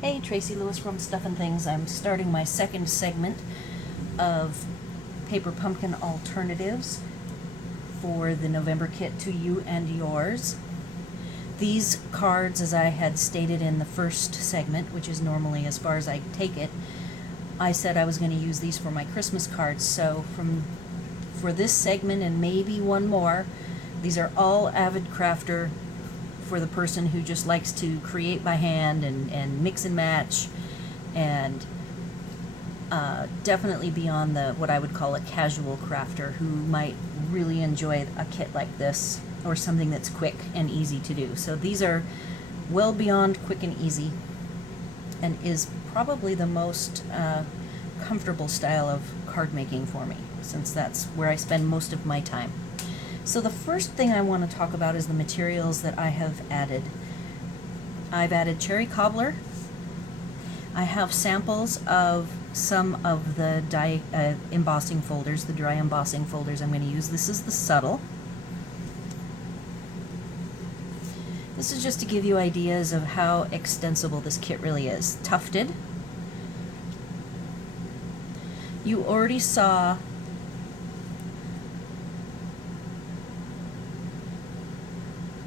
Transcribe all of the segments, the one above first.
Hey, Tracy Lewis from Stuff and Things. I'm starting my second segment of paper pumpkin alternatives for the November kit to you and yours. These cards, as I had stated in the first segment, which is normally as far as I take it, I said I was going to use these for my Christmas cards. So for this segment and maybe one more, these are all avid crafter for the person who just likes to create by hand and mix and match, and definitely beyond the what I would call a casual crafter who might really enjoy a kit like this or something that's quick and easy to do. So these are well beyond quick and easy, and is probably the most comfortable style of card making for me, since that's where I spend most of my time. So the first thing I want to talk about is the materials that I have added. I've added cherry cobbler. I have samples of some of the embossing folders, the dry embossing folders I'm going to use. This is the subtle. This is just to give you ideas of how extensible this kit really is. Tufted. You already saw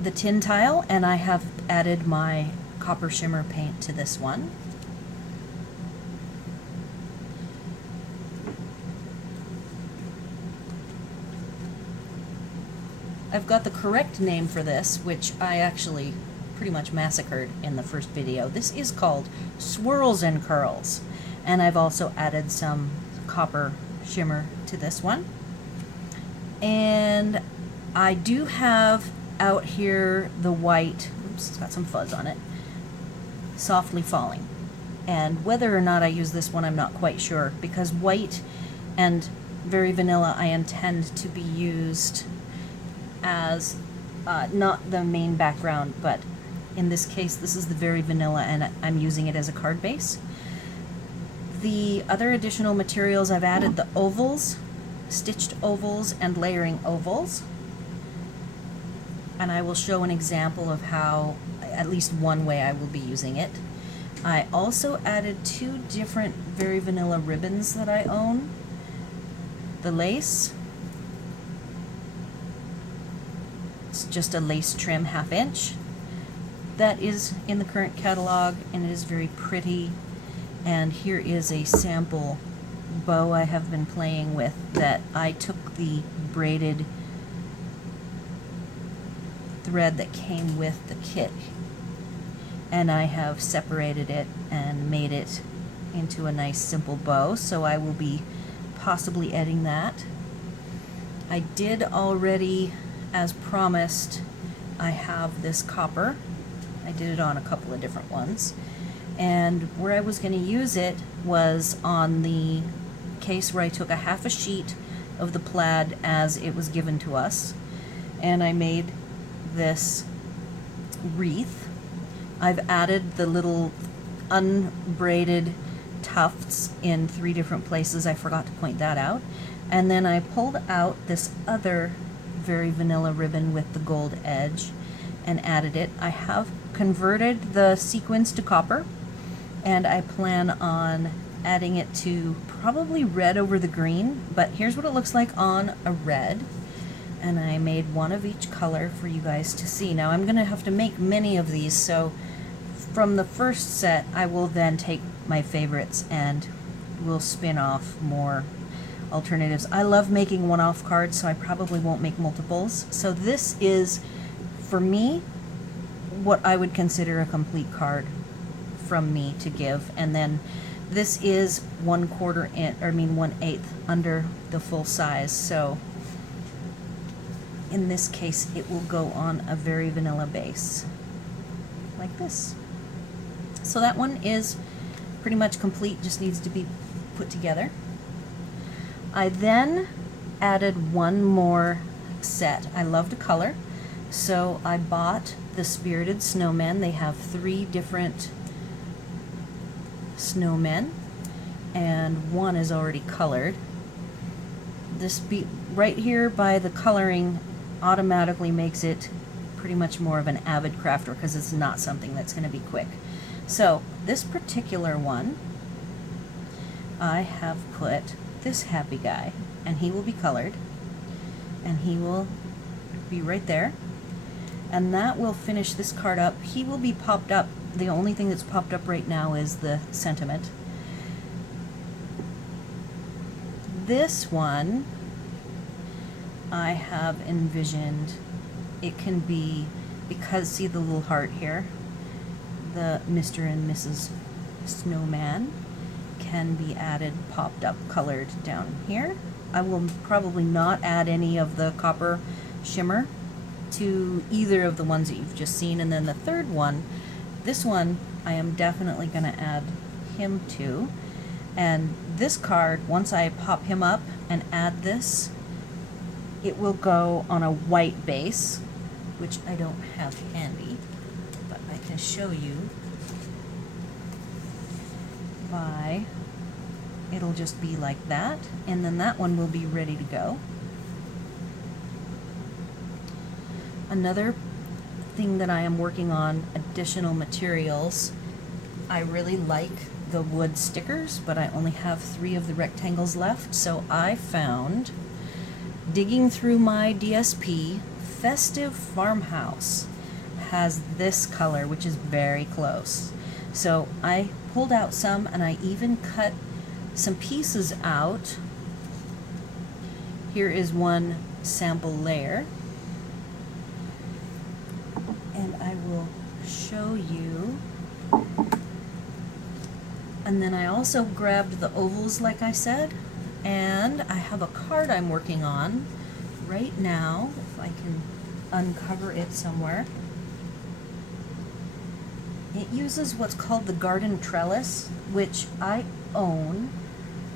the tin tile, and I have added my copper shimmer paint to this one. I've got the correct name for this, which I actually pretty much massacred in the first video. This is called Swirls and Curls, and I've also added some copper shimmer to this one. And I do have out here the white, oops, it's got some fuzz on it, Softly Falling. And whether or not I use this one, I'm not quite sure, because white and Very Vanilla I intend to be used as not the main background, but in this case this is the Very Vanilla and I'm using it as a card base. The other additional materials I've added the ovals, stitched ovals and layering ovals, and I will show an example of how, at least one way I will be using it. I also added two different Very Vanilla ribbons that I own. The lace, it's just a lace trim 1/2 inch. That is in the current catalog and it is very pretty. And here is a sample bow I have been playing with that I took the braided thread that came with the kit and I have separated it and made it into a nice simple bow, so I will be possibly editing that. I did already, as promised, I have this copper. I did it on a couple of different ones, and where I was going to use it was on the case where I took a 1/2 sheet of the plaid as it was given to us, and I made this wreath. I've added the little unbraided tufts in 3 different places. I forgot to point that out. And then I pulled out this other Very Vanilla ribbon with the gold edge and added it. I have converted the sequins to copper, and I plan on adding it to probably red over the green, but here's what it looks like on a red. And I made one of each color for you guys to see. Now I'm gonna have to make many of these, so from the first set I will then take my favorites and we'll spin off more alternatives. I love making one-off cards, so I probably won't make multiples. So this is, for me, what I would consider a complete card from me to give. And then this is 1/8 under the full size, so in this case it will go on a Very Vanilla base like this. So that one is pretty much complete, just needs to be put together. I then added one more set. I love to color, so I bought the Spirited Snowmen. They have 3 different snowmen and one is already colored. This right here by the coloring automatically makes it pretty much more of an avid crafter because it's not something that's going to be quick. So this particular one, I have put this happy guy, and he will be colored, and he will be right there, and that will finish this card up. He will be popped up. The only thing that's popped up right now is the sentiment. This one I have envisioned, it can be, because see the little heart here, the Mr. and Mrs. Snowman can be added, popped up, colored down here. I will probably not add any of the copper shimmer to either of the ones that you've just seen. And then the third one, this one, I am definitely going to add him to. And this card, once I pop him up and add this, it will go on a white base, which I don't have handy, but I can show you by, it'll just be like that, and then that one will be ready to go. Another thing that I am working on, additional materials, I really like the wood stickers, but I only have 3 of the rectangles left, so I found, digging through my DSP, Festive Farmhouse has this color, which is very close. So I pulled out some, and I even cut some pieces out. Here is one sample layer, and I will show you. And then I also grabbed the ovals, like I said, and I have a card I'm working on right now, if I can uncover it somewhere. It uses what's called the garden trellis, which I own,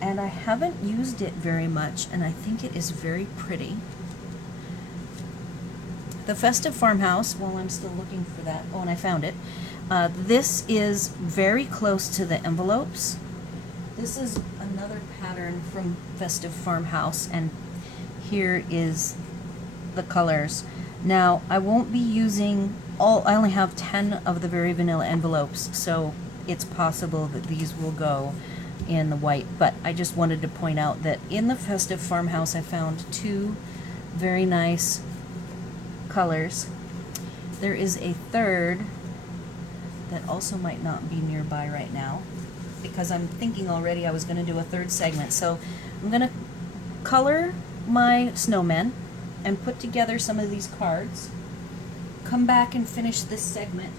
and I haven't used it very much, and I think it is very pretty. The Festive Farmhouse, while I'm still looking for that, oh, and I found it. This is very close to the envelopes. This is another pattern from Festive Farmhouse, and here is the colors. Now, I won't be using all, I only have 10 of the very vanilla envelopes, so it's possible that these will go in the white, but I just wanted to point out that in the Festive Farmhouse I found 2 very nice colors. There is a third that also might not be nearby right now, because I'm thinking already I was going to do a third segment. So I'm going to color my snowmen and put together some of these cards, come back and finish this segment.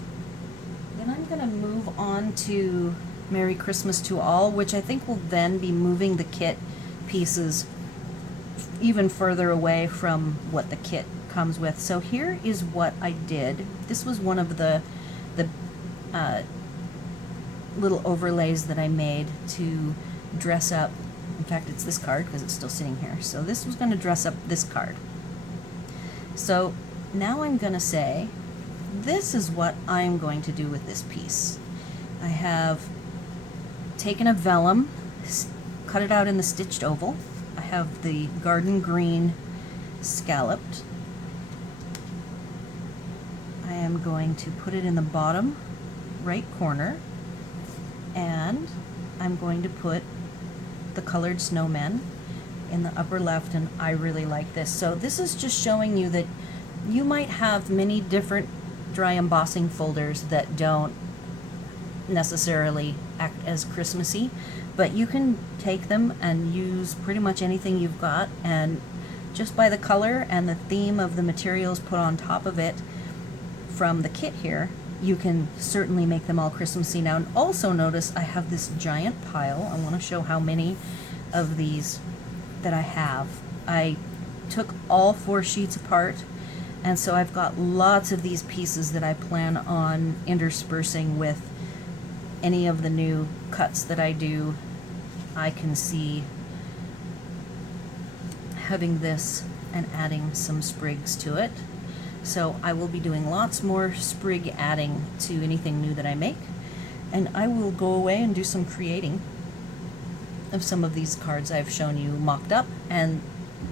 Then I'm going to move on to Merry Christmas to All, which I think will then be moving the kit pieces even further away from what the kit comes with. So here is what I did. This was one of the little overlays that I made to dress up. In fact, it's this card because it's still sitting here. So this was going to dress up this card. So now I'm going to say, this is what I'm going to do with this piece. I have taken a vellum, cut it out in the stitched oval. I have the garden green scalloped. I am going to put it in the bottom right corner, and I'm going to put the colored snowmen in the upper left, and I really like this. So this is just showing you that you might have many different dry embossing folders that don't necessarily act as Christmassy, but you can take them and use pretty much anything you've got, and just by the color and the theme of the materials put on top of it from the kit here, you can certainly make them all Christmassy. Now, and also notice I have this giant pile. I want to show how many of these that I have. I took all 4 sheets apart, and so I've got lots of these pieces that I plan on interspersing with any of the new cuts that I do. I can see having this and adding some sprigs to it. So I will be doing lots more sprig adding to anything new that I make, and I will go away and do some creating of some of these cards I've shown you mocked up, and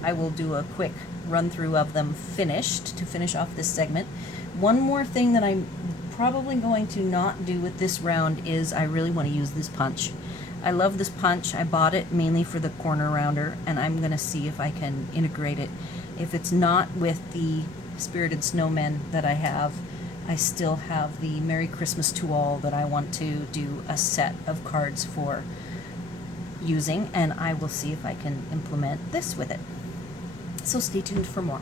I will do a quick run through of them finished to finish off this segment. One more thing that I probably going to not do with this round is I really want to use this punch. I love this punch. I bought it mainly for the corner rounder, and I'm going to see if I can integrate it. If it's not with the Spirited Snowmen that I have, I still have the Merry Christmas to All that I want to do a set of cards for using, and I will see if I can implement this with it. So stay tuned for more.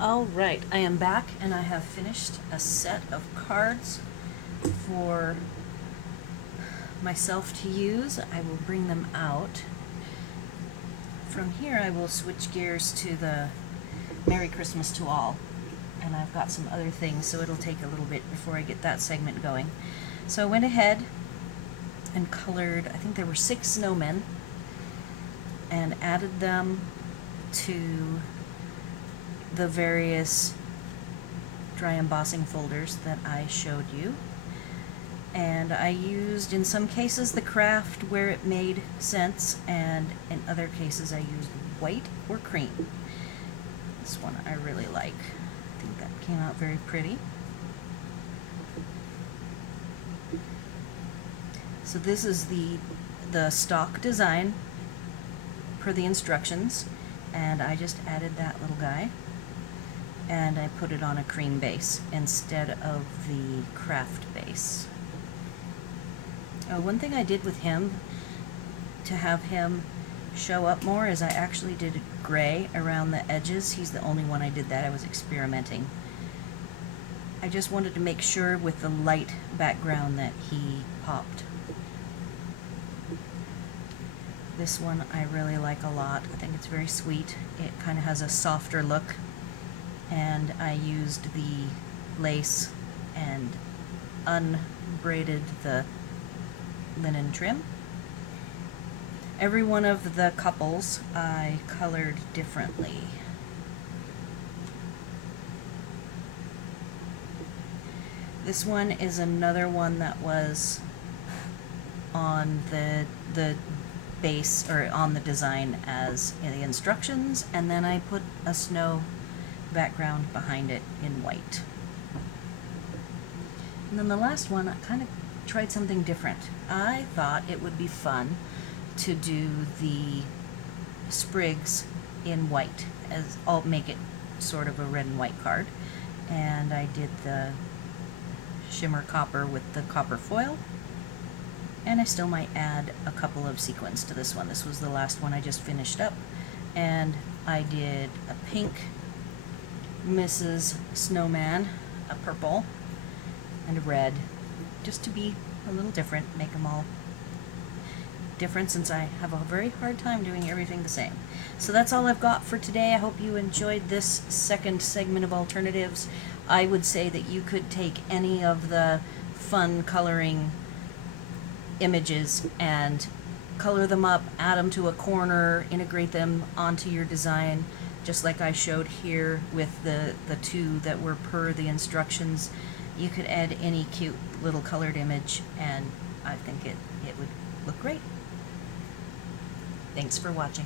Alright, I am back and I have finished a set of cards for myself to use. I will bring them out. From here I will switch gears to the Merry Christmas to All. And I've got some other things, so it'll take a little bit before I get that segment going. So I went ahead and colored, I think there were 6 snowmen, and added them to the various dry embossing folders that I showed you. And I used, in some cases, the craft where it made sense, and in other cases I used white or cream. This one I really like. I think that came out very pretty. So this is the stock design per the instructions, and I just added that little guy. And I put it on a cream base instead of the craft base. One thing I did with him to have him show up more is I actually did gray around the edges. He's the only one I did that. I was experimenting. I just wanted to make sure with the light background that he popped. This one I really like a lot. I think it's very sweet. It kind of has a softer look. And I used the lace and unbraided the linen trim. Every one of the couples I colored differently. This one is another one that was on the base, or on the design as in the instructions, and then I put a snow background behind it in white. And then the last one, I kind of tried something different. I thought it would be fun to do the sprigs in white, as I'll make it sort of a red and white card. And I did the shimmer copper with the copper foil, and I still might add a couple of sequins to this one. This was the last one I just finished up, and I did a pink Mrs. Snowman, a purple, and a red, just to be a little different, make them all different, since I have a very hard time doing everything the same. So that's all I've got for today. I hope you enjoyed this second segment of alternatives. I would say that you could take any of the fun coloring images and color them up, add them to a corner, integrate them onto your design, just like I showed here with the 2 that were per the instructions. You could add any cute little colored image, and I think it would look great. Thanks for watching.